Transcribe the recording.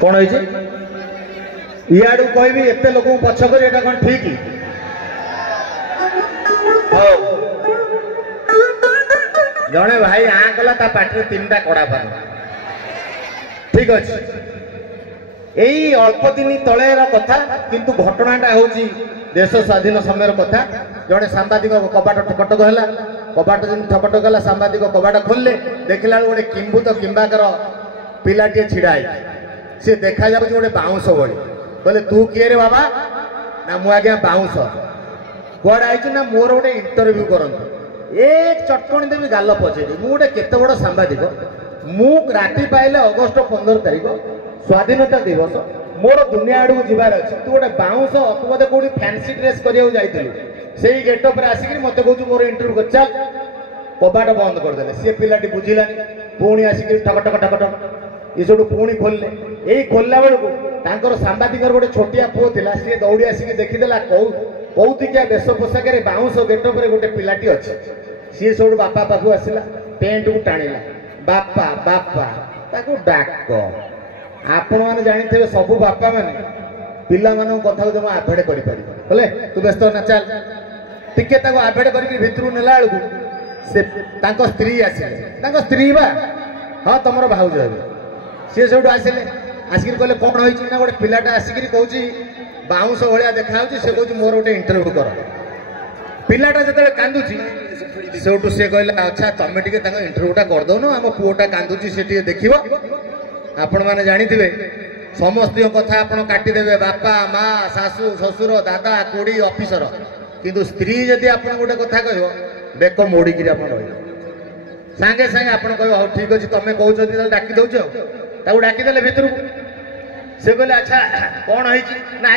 कौन हो इाड़ू कहबी एत लोक पछ कर कौन ठीक जड़े भाई आ कला पार्टी तीन टा कड़ा पान ठीक अच्छे यही अल्प दिन तले कथा किंतु घटनाटा हूँ देश स्वाधीन समय कथा जड़े सांबादिक कबाट ठकटक है कबाट जब ठकटक है सांबादिक कबाट खोलले देखला गोटे किंबुत किंबाकर पिलाटे छिड़ा सी देखा जाऊँ गोटे बाउंश भली बोले तू किए रे बाबा ना मु आज्ञा बाउंश कुआड़े आई ना मोर गोटे इंटरव्यू करंतु एक चटकणी देवी गाल पचे मु गोटे केते बड़ सांबादिक मु राति पाइले अगस्ट 15 तारिख स्वाधीनता दिवस मोर दुनिया आड़ जीवार अच्छे तू गोटे बाउंश तू मत कौटी फैंसी ड्रेस करा जाइलु से गेटअप आसिक मत कह मोर इंटरव्यू कर चल कबाट बंद करदे सी पिलाटी बुझिलानी पुणी आसिक ठकटक ठकटक ये सब पुणी खोलने यही खोलला बेलू सांबादिक गोटे छोटिया पुओ था सी दौड़ी आसिक देखीदेला कौतिकिया वेश पोशाक बाउंश गेटअप गोटे पिलाटी अच्छे सी सब बापा पाखु आसला पेंट को टाणिला बापा बापा ताको डाक आपण मैंने जानी सबू बापा मैंने पिला कथा जमा आभेड़ करे तू व्यस्त ना चल टिके आभेड़ कर नेला से स्त्री आसिले स्त्री बा हाँ तुम भाउज हे सी सब आसिले आसिक कहले कौन होती ना गोटे पिलाटा आसिक कौच बाउंश भाया देखा से कौन मोर गोटे इंटरव्यू कर पिलाटा जो कांदुची सेठू सी कहला अच्छा तुम टे इंटरव्यूटा करदौन आम पुओटा कांदुची से देख आपण मैंने जानी समस्त कथा आप काटिदेवे बापा माँ शाशु शशुर दादा कोड़ी ऑफिसर किंतु स्त्री जदि आप गोटे कथा कह बेक मोड़िक सांगे सांगे आप कह हाँ ठीक अच्छे तुम कौन डाकी दौच डाकीदे भितर से कहले अच्छा कौन है